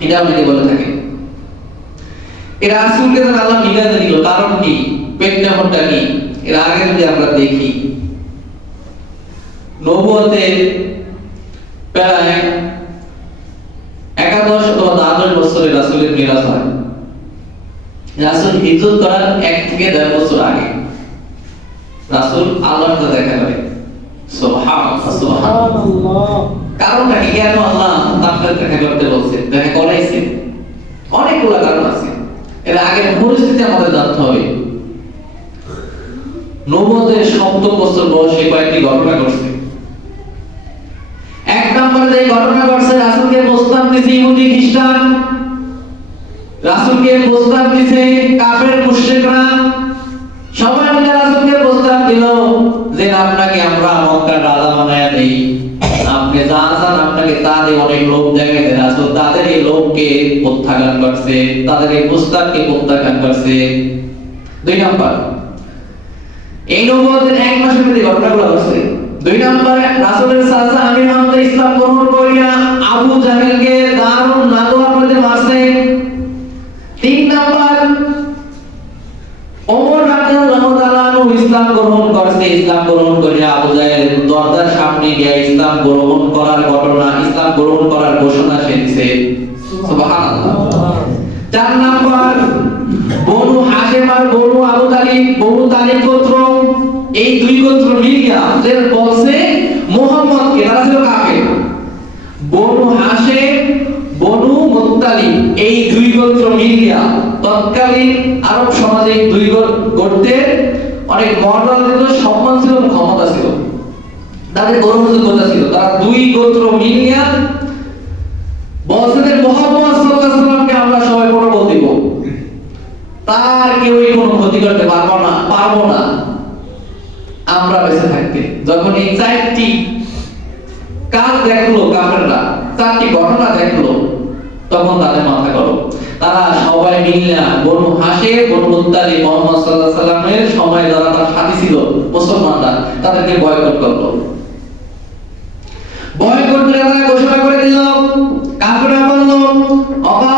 এটা অনেকে বলে থাকে। এরা রাসূলকে যেন আল্লাহ মিলাদে দিল। কারণ কি? প্রেক্ষাপটটা কি? এর আগে যদি আমরা দেখি, নবুয়তের প্রায় একাদশ অথবা দ্বাদশ বছরে রাসূলের মিরাজ হয়। রাসূল হিজরত করার এক থেকে দেড় বছর আগে রাসূল আল্লাহর সাথে দেখা করে। সুবহানাল্লাহ। সুবহানাল্লাহ। কেন আল্লাহ করতে বলছে? করাইছে? অনেকগুলো কারণ আছে। এর পরিস্থিতি আমাদের জানতে হবে। নবদের সপ্তম বছর বয়সে কয়েকটি ঘটনা ঘটছে। এক নম্বরে যে ঘটনা ঘটছে, রাসূলকে প্রস্তাব দিছে ইহুদি খ্রিস্টান। রাসূলকে প্রস্তাব দিছে কাফের মুশরিকরা। সবাই অনেক লোক তাদের এই লোককে প্রত্যাখ্যান করছে, তাদের এই প্রত্যাখ্যান করছে। দুই নম্বর, এই এক মাসের মধ্যে ঘটনাগুলো দুই নম্বরে, রাসূলের ইসলাম গ্রহণ করিয়া আবু জাহেলকে মারছে। তিন নম্বর ওমর রাদিয়াল্লাহু তাআলা আনহু ইসলাম গ্রহণ করছে ইসলাম গ্রহণ করিয়া আবু জাহেল দরজার সামনে গিয়ে ইসলাম গ্রহণ করার ঘটনা, ইসলাম গ্রহণ করার ঘোষণা দিছে চার বনু হাশেম আর বনু আবু তালিব, বনু তালিব গোত্র, এই দুই গোত্র মিলিয়া যে বলছে মোহাম্মদ কে? তারা ছিল বনু হাশেম, বনু মুত্তালিব, এই দুই গোত্র মিলিয়া তৎকালীন আরব সমাজে দুই গোত্রের অনেক মর্যাদা সম্মান ছিল, ক্ষমতা ছিল। তাদের গৌরবযোগ্যতা ছিল। তারা দুই গোত্র মিলিয়া যে মোহাম্মদ আমরা সবাই পরবল দিব তার কেউই কোনো ক্ষতি করতে পারব না পারব না। আমরা বেঁচে থাকতে। যখন এই চারটি কাজ দেখল কাফেররা, চারটি ঘটনা দেখল, তখন তাদের মাথা গরম। তারা সবাই মিলিয়া বনু হাসে বনু মুত্তালি মোহাম্মদ আলাইহি সাল্লামের সময় যারা তার সাথী ছিল, মুসলমানরা, তাদেরকে বয়কট করল বয়কট করে তারা ঘোষণা করে দিল, কাফেররা বলল অকাল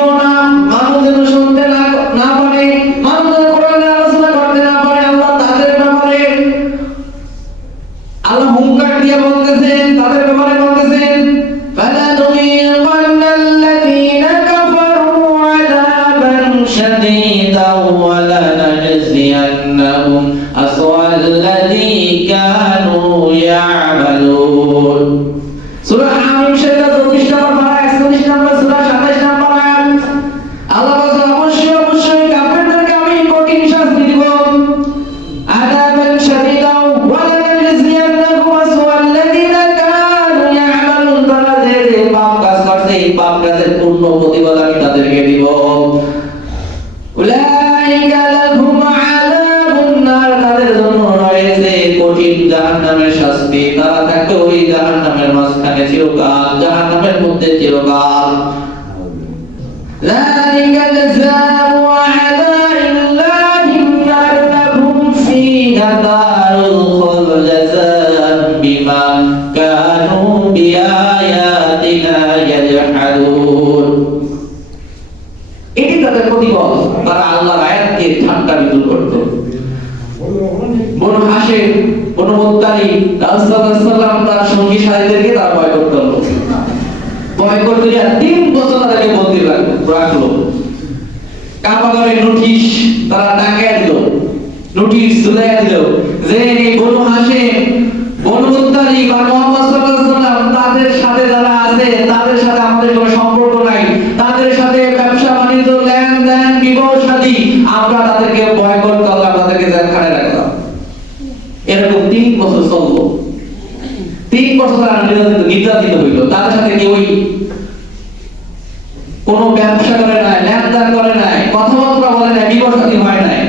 দিও না নোটিশ তারা নোটিশ যে তাদের সাথে যারা আছে তাদের সাথে আমাদের কোনো সম্পর্ক নাই তাদের সাথে ব্যবসা বাণিজ্য লেনদেন বিবাহ শাদী আমরা তাদেরকে বয়কট করলাম তাদেরকে জেলখানায় রাখলাম এরকম তিন বছর চলল তিন বছর তারা নির্যাতিত নির্যাতিত হইল তাদের সাথে কেউই কোনো ব্যবসা করে নাই, লেনদেন করে নাই, কথাবার্তা বলে নাই শাদী হয় নাই।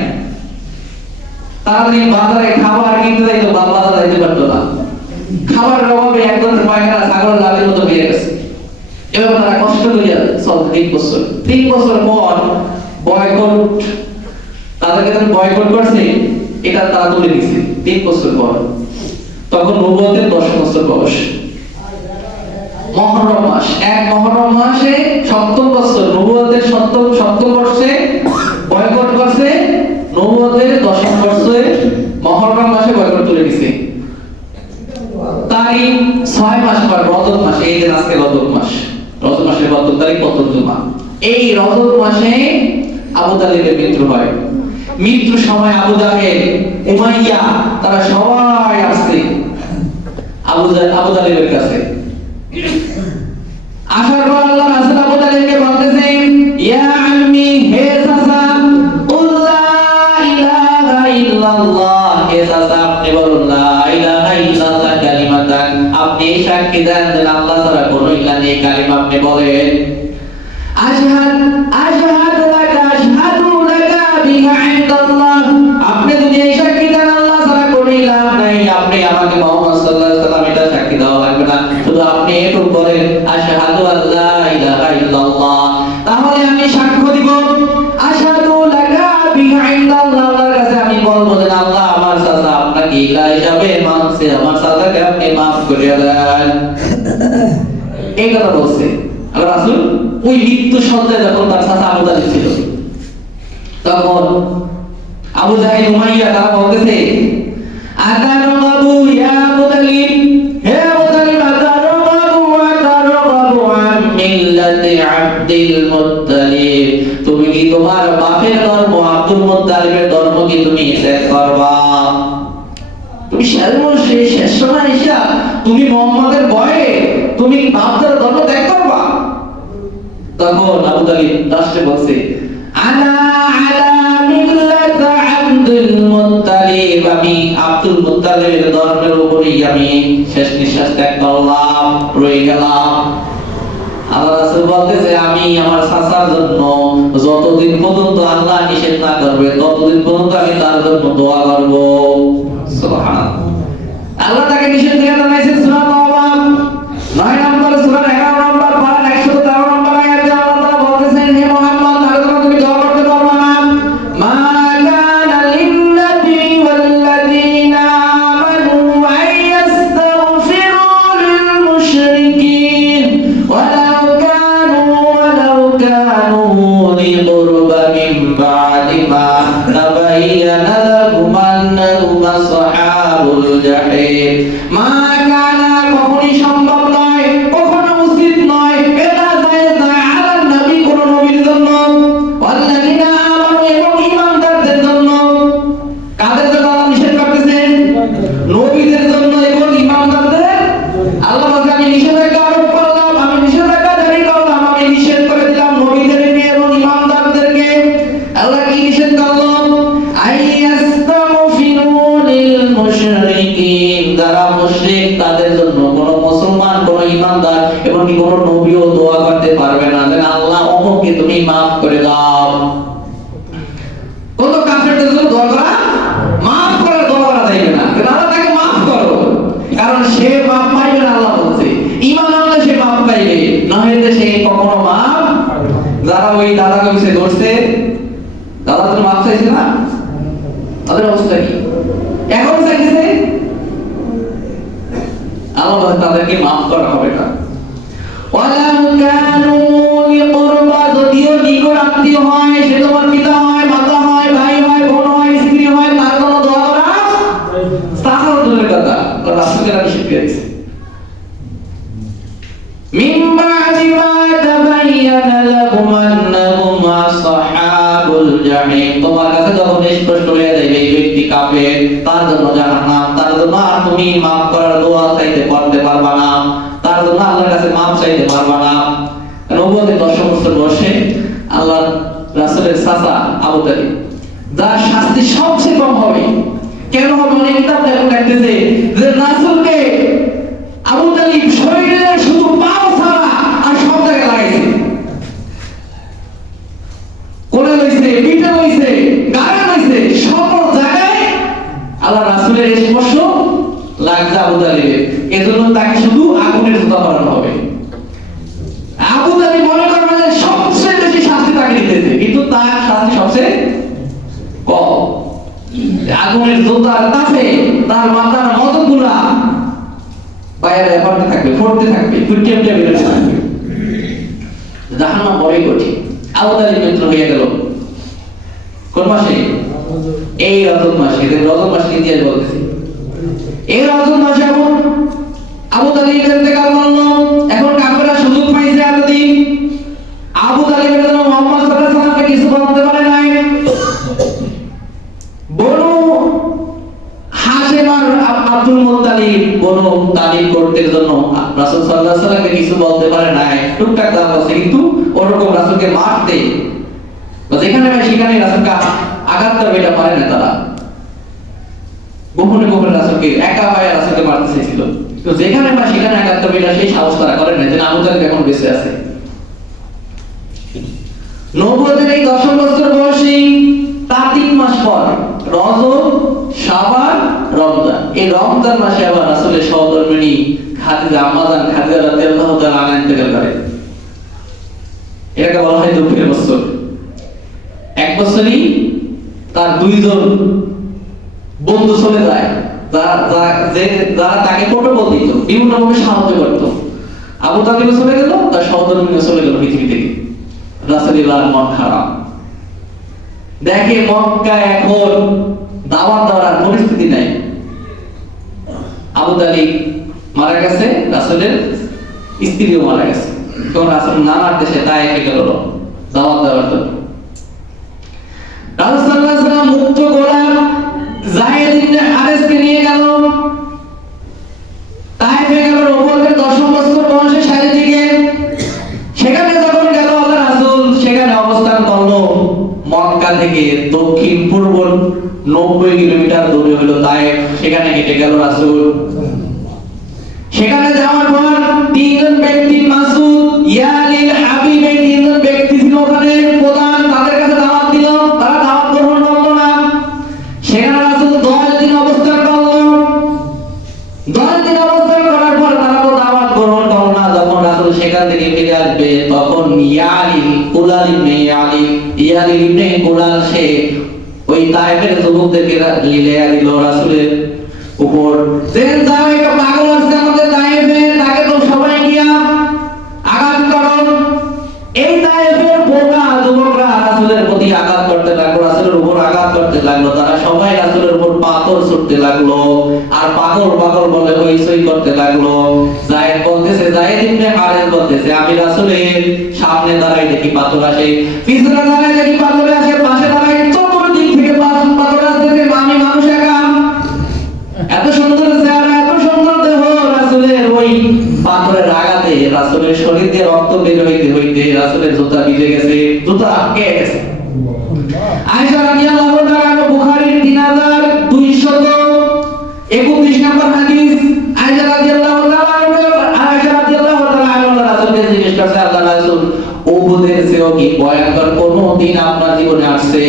তাড়াতাড়ি বাজারে খাবার কিনতে যাইতো বা বাজারে যাইতে পারতো না। খাবারের অভাবে একজন পায়খানা ছাগল লাভের মতো হয়ে গেছে। এবার তারা কষ্ট করিয়া চল তিন বছর। তিন বছর পর বয়কট তাদেরকে যখন বয়কট করছে, এটা তারা তুলে দিছে তিন বছর পর। তখন নবুয়তের দশ বছর বয়স। মহরম মাস। এক মহরম মাসে সপ্তম বছর নবুয়তের সপ্তম সপ্তম বর্ষে বয়কট করছে, নবুয়তের দশম বর্ষে মহরম মাসে বয়কট তুলে দিছে। তারিখ ছয় মাস পর, রজত মাস। এই যে আজকে রজত মাস। রজত মাসের কত তারিখ কত জুমা। এই রজত মাসে আবু তালিবের মৃত্যু হয়। মৃত্যুর সময় আবু জাহেল উমাইয়া, তারা সবাই আসছে আবু আবু তালিবের কাছে। আসার পর আল্লাহ রাসূল আবু তালিবকে বলতেছেন, ইয়া আম্মি, হে চাচা উল্লা ইলাহা ইল্লাল্লাহ, হে চাচা, আপনি বলুন, লা ইলাহা ইল্লাল্লাহ কালিমাতান আপনি এই সাক্ষী দেন যে আল্লাহ ছাড়া কোনো ইলাহ নেই, কালিমা আপনি বলেন। আশহাদ আশহাদ লাকা, আশহাদু লাকা বিহা ইনদাল্লাহ। আপনি যদি এই সাক্ষী দেন, আল্লাহ ছাড়া কোনো ইলাহ নাই। আপনি আমাকে মৃত্যু সজ্জায় যখন তার চাচা আবু তালিব ছিল, তখন আবু জাহেল উমাইয়া তারা বলতেছে আতারগাবু ইয়া আবু তালিব, হে আবু তালিব আতারগাবু আতারগাবু আন মিল্লাতি আব্দুল মুত্তালিব, তুমি কি তোমার বাপের ধর্ম, আব্দুল মুত্তালিবের ধর্ম কি তুমি ত্যাগ করবা? তুমি শেষ শেষ শেষ সময় এসা তুমি মোহাম্মদের ভয়ে তুমি বাপদার ধর্ম ত্যাগ তখন আবু তালিব লাস্টে বলছে আমি আব্দুল ধর্মের আমি শেষ নিঃশ্বাস ত্যাগ করলাম, রয়ে গেলাম। আল্লাহ রাসূল বলতেছে আমি আমার চাচার জন্য যতদিন পর্যন্ত আল্লাহ নিষেধ না করবে, ততদিন পর্যন্ত আমি তার জন্য দোয়া করব। আল্লাহ তাকে নিষেধ সে কখনো মা যারা ওই দাদা কইছে ধরছে, দাদা তোর মাপ চাইছে না? তাদের অবস্থা কি? এখন চাইছে? আল্লাহ তাদেরকে মাফ করা হবে না। ওয়ালাম কানু লিকুরবা যদিও নিকট আত্মীয় হয়, সে তোমার পিতা হয়। জাহান্নামে তোমার কাছে যখন স্পষ্ট হয়ে যাবে, এই ব্যক্তি তার জন্য তার জন্য আর তুমি মাফ করার দোয়া চাইতে পারবা না, তার জন্য আল্লাহর কাছে মাফ চাইতে পারবা না। বছর আল্লাহ আবু যার শাস্তি সবচেয়ে কম হবে। কেন হবে? অনেক কিতাব দেখুন দেখতেছে যে আবু শরীরে শুধু পাও ছাড়া আল্লাহ রাসূলের স্পর্শ লাগছে আবু তালিবের এজন্য তাকে শুধু আগুনের জুতা পরানো হবে। আবু তালিব মনে করবে যে সবচেয়ে বেশি শাস্তি তাকে দিতেছে কিন্তু তার শাস্তি সবচেয়ে কম। আগুনের জোতার কাছে তার মাথার মতগুলা বাইরে পড়তে থাকবে পড়তে থাকবে ফুটতে ফুটতে বেরোতে থাকবে। জাহান্নাম বড়ই কঠিন। আবু তালিব মিত্র হয়ে গেল। কোন মাসে? এই রজব মাসে, এদের রজব মাসে ইতিহাস বলতেছি। এই রজব মাসে আবু আবু তালিব ইন্তেকাল করল এখন কাফেররা সুযোগ পাইছে এতদিন। আবু তালিবের জন্য মোহাম্মদ সাল্লাল্লাহু আলাইহি ওয়াসাল্লামকে কিছু বলতে পারে নাই। Banu Hashem Abdul Muttalib, Banu Talib করতে জন্য রাসূল সাল্লাল্লাহু আলাইহি কিছু বলতে পারে নাই। টুকটাক দাম আছে, কিন্তু ওরকম রাসূলকে মারতে বা যেখানে পায় সেখানে রাসূলকে আঘাত করবে এটা পারে না তারা। গোপনে গোপনে রাসূলকে, একা পায়ে রাসূলকে মারতে চেয়েছিল তো যেখানে পায় সেখানে আঘাত করবে এটা সেই সাহস তারা করে না যে আবু এখন বেঁচে আছে। নবুয়তের এই দশম বছর বয়সী তার তিন মাস পর, রজব, শাবান, রমজান। এই রমজান মাসে আবার রাসূলের সহধর্মিণী খাদিজা, আম্মাজান খাদিজা রাদিয়াল্লাহু তাআলা আনহা ইন্তেকাল করে। এটাকে বলা হয় দুঃখের বছর। এক বছরই তার দুইজন বন্ধু চলে যায়। যারা যারা তাকে প্রটোকল দিত। বিভিন্ন ভাবে সাহায্য করতো। আবু তালিব চলে গেল, তার সহধর্মিণী চলে গেল পৃথিবী থেকে রাসূলুল্লাহর মন খারাপ। দেখে মক্কা এখন দাওয়াত দেওয়ার পরিস্থিতি নাই। আবু তালিব মারা গেছে, রাসূলের স্ত্রীও মারা গেছে। তখন রাসূল নানার দেশে তাই গেল। দাওয়াত দেওয়ার জন্য। সেখানে কিলোমিটার দূরে হলো সেখানে হেঁটে গেল সেখানে যাওয়ার পর তিনজন ব্যক্তি মাসুদ, ইয়ালিল হাবিব তিনজন ব্যক্তি ছিল ওখানে প্রধান। কুলাল ইবনে ইয়ালিল ইয়ালিল ইবনে কুলাল সে ওই তাইফের যুবকদেরকে লিলে দিল রাসূলের উপর। যে যাও একটা পাগল আছে আমাদের তাইফে তাকে তো সবাই গিয়া আঘাত করো। এই তাইফের বোকা যুবকরা রাসূলের প্রতি আঘাত করতে লাগল, রাসূলের উপর আঘাত করতে লাগল। তারা সবাই রাসূলের উপর পাথর ছুটতে লাগল, আর পাগল পাগল বলে হইচই করতে লাগল। বলতেছে জায়েদ ইবনে হারেস বলতেছে, আমি রাসূলের সামনে দাঁড়াই দেখি পাথর আসে, পিছনে দাঁড়াই দেখি পাথর আসে, পাশে দাঁড়াই চতুর্দিক থেকে পাথর আসতেছে, আমি মানুষ একা। এত সুন্দর চেহারা, এত সুন্দর দেহ, রাসূলের ওই পাথরের আঘাতে, রাসূলের শরীর দিয়ে রক্ত বের হইতে হইতে রাসূলের জুতা ভিজে গেছে, জুতা আটকে গেছে। আয়েশা রাদিয়াল্লাহু তাআলা বুখারীর 3231 নম্বর হাদিস, আয়েশা রাদিয়াল্লাহু তাআলা আয়েশা রাদিয়াল্লাহু তাআলা আনহা রাসূলকে জিজ্ঞেস করছে আল্লাহ রাসূল কি ভয়ঙ্কর কোনো দিন আপনার জীবনে আসছে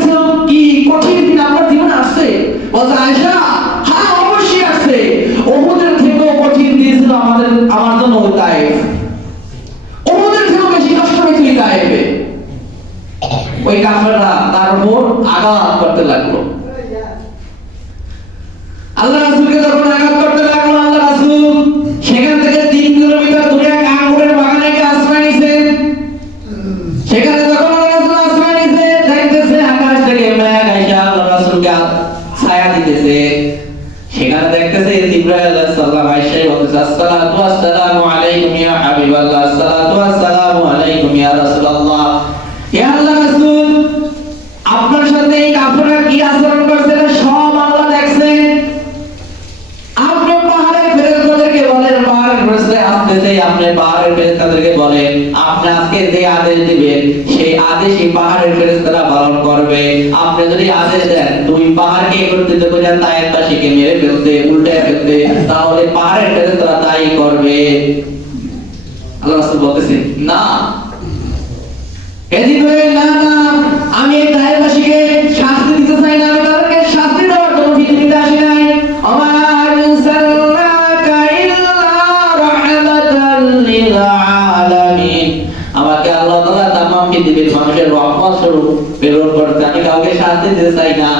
চেয়েও কি কঠিন দিন আপনার জীবনে আসছে আয়েশা হ্যাঁ থেকেও কঠিন দিন আমাদের, আমার জন্য থেকেও এই ওই কাফেররা তার উপর pégale la পাহাড়ের ফেরেশতারা তাই করবে। আল্লাহ বলতেছেন না। এদিন না না আমি এই শাস্তি দিতে চাই না। তাদেরকে শাস্তি দেওয়ার আসি নাই। আমা আরসালনাকা ইল্লা রাহমাতাল লিল আলামিন। আমাকে আল্লাহ তাআলা পৃথিবীর মানুষের রহমত স্বরূপ প্রেরণ করতে। আমি কাউকে শাস্তি দিতে চাই না।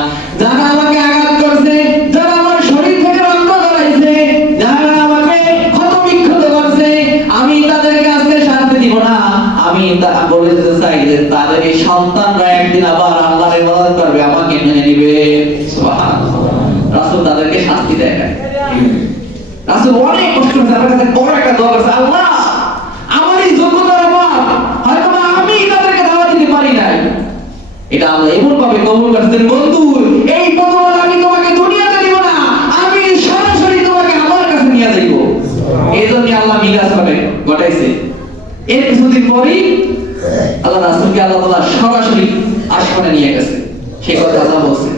সুবহানাল্লাহ। রাসূল তাদেরকে শাস্তি রাসূল অনেক কষ্ট করে কাছে বড় একটা দোয়া করছে আল্লাহ আমার এই যোগ্যতার অভাব হয়তো আমি তাদেরকে দাওয়াত দিতে পারি নাই। এটা আল্লাহ এমন ভাবে কবুল করছেন বন্ধু এই আমি তোমাকে দুনিয়াতে দিব না আমি সরাসরি তোমাকে আমার কাছে নিয়ে যাইব। এই জন্য আল্লাহ মিরাজ করে ঘটাইছে। এর কিছুদিন পরেই আল্লাহ রাসূলকে আল্লাহ তাআলা সরাসরি আসমানে নিয়ে গেছে। সেই কথা আল্লাহ বলছেন।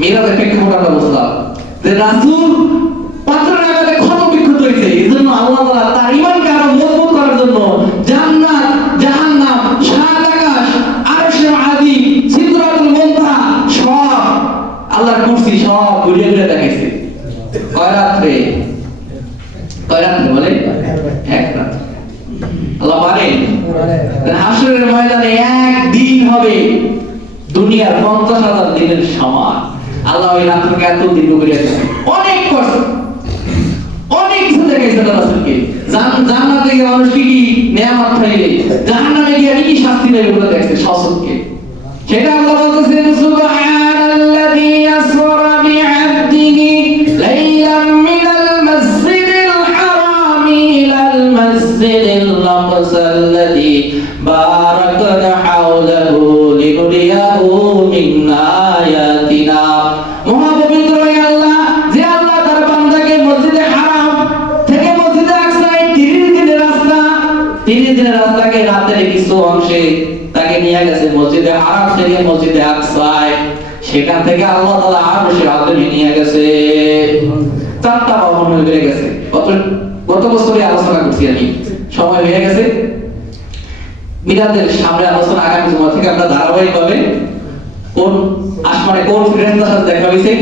মিরাজের প্রেক্ষাপট আল্লাহ বুঝলাম যে রাসূল পাত্র নাগালে ক্ষত বিক্ষত হয়েছে এই জন্য আল্লাহ তার ইমানকে আরও মজবুত করার জন্য ওই এত দীর্ঘ করে অনেক কষ্ট। অনেক কিছু দেখাইছে রাসূলকে। জান জান্নাতে গিয়ে মানুষ কি কি নেয়ামত পাইবে জাহান্নামে গিয়ে কি কি শাস্তি পাইবে বলে দেখছে শাসককে সেটা অংশে তাকে নিয়ে গেছে মসজিদে হারাম থেকে মসজিদে আকসায়, সেখান থেকে আল্লাহ রাতে নিয়ে গেছে। চারটা গেছে। গত বছরে আলোচনা করছি আমি। সময় হয়ে গেছে। সামনে আলোচনা আগামী থেকে আমরা কোন আসমানে কোন সাথে দেখা হয়েছে?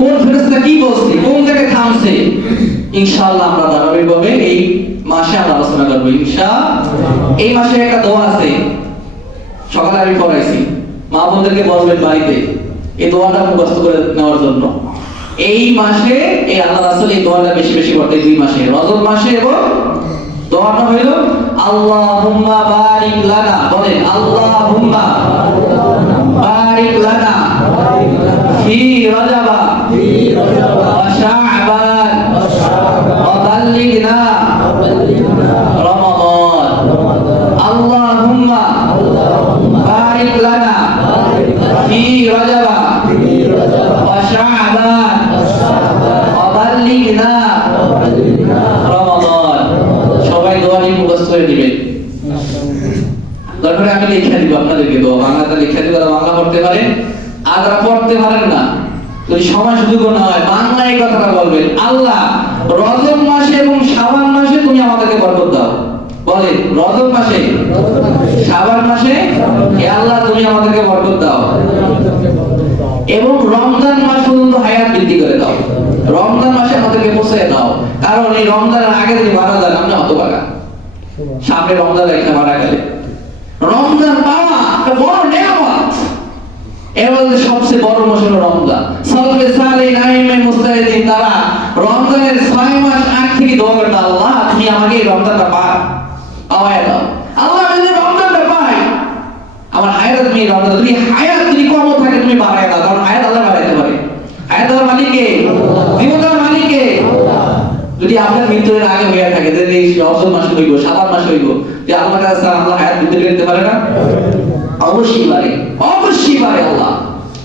কোন ফেরেশতা কি বলছে? কোন জায়গায় থামছে? ইনশাআল্লাহ আমরা ধারাবাহিক ভাবে এই মাসে আমরা আলোচনা করব ইনশাআল্লাহ এই মাসে একটা দোয়া আছে, সকালে আমি পড়াইছি। মা বোনদেরকে বলবেন বাড়িতে, এই দোয়াটা মুখস্থ করে নেওয়ার জন্য। এই মাসে, এই আল্লাহ রাসূল এই দোয়াটা বেশি বেশি পড়তে দুই মাসে, রজব মাসে এবং দোয়াটা হইল, আল্লাহুম্মা বারিক লানা বলেন, আল্লাহুম্মা বারিক লানা ফি রজবা বারিক লানা ফি রজবা ওয়া শাবান ওয়া বাল্লিগনা। রমাদান। সবাই দোয়াটি মুখস্থ করে দিবেন আমি লিখে দিব আপনাদেরকে দোয়া। বাংলাতে লিখে দিব বাংলা পড়তে পারে। আর পড়তে পারেন না। যদি সময় সুযোগ না হয় বাংলায় কথাটা বলবেন আল্লাহ রজব মাসে এবং শাবান মাসে তুমি আমাদেরকে বরকত দাও বলে রজব মাসে শাবান মাসে আল্লাহ, তুমি আমাদেরকে বরকত দাও। এবং রমজান মাস পর্যন্ত হায়াত বৃদ্ধি করে দাও। রমজান মাসে আমাদেরকে পৌঁছে দাও। কারণ এই রমজানের আগে যদি মারা যান আমরা হতভাগা। সামনে রমজান রেখে মারা গেলে। রমজান পাওয়া বড় নেয়ামত। এর সবচেয়ে বড় মাস হলো রমজান। সলবে সালে নাইমে মুস্তাহিদিন তারা রমজানের ছয় মাস আগ থেকে দোয়া করেন আল্লাহ, তুমি আমাকে এই রমজানটা পা পাওয়ায় দাও আল্লাহ আমি যদি রমজানটা পাই আমার হায়াত তুমি রমজান যদি হায়াত যদি কম থাকে, তুমি বাড়ায় দাও, কারণ হায়াত আল্লাহ বাড়াইতে পারে। হায়াত দেওয়ার মালিক কে জীবন দেওয়ার মালিক কে যদি আপনার মৃত্যুর আগে হয়ে থাকে, যে এই রমজান মাসে হইব সাবান মাসে হইব, যে আল্লাহ কাছে আল্লাহ হায়াত বৃদ্ধি করতে পারে না? অবশ্যই পারে। অবশ্যই পারে আল্লাহ।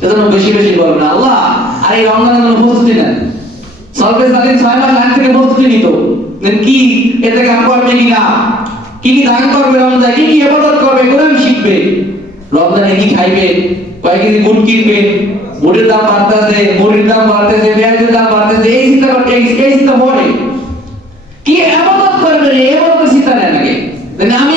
এজন্য বেশি বেশি বলবেন, আল্লাহ, আর এই রমজানের জন্য প্রস্তুতি নেন। সলবে সালিন ছয় মাস আগ থেকে প্রস্তুতি নিত। কি? এ থেকে আকবর মেগি না কি কি দান করবে রমজানে? কি কি ইবাদত করবে? কোরআন শিখবে। রমজানে কি খাইবে? কয় কেজি গুড় কিনবে। গুড়ের দাম বাড়তেছে, মুড়ির দাম বাড়তেছে, পেঁয়াজের দাম বাড়তেছে, এই চিন্তা করতে এই চিন্তা পড়ে কি এমন করবে রে? ইবাদত চিন্তা নাকি যে আমি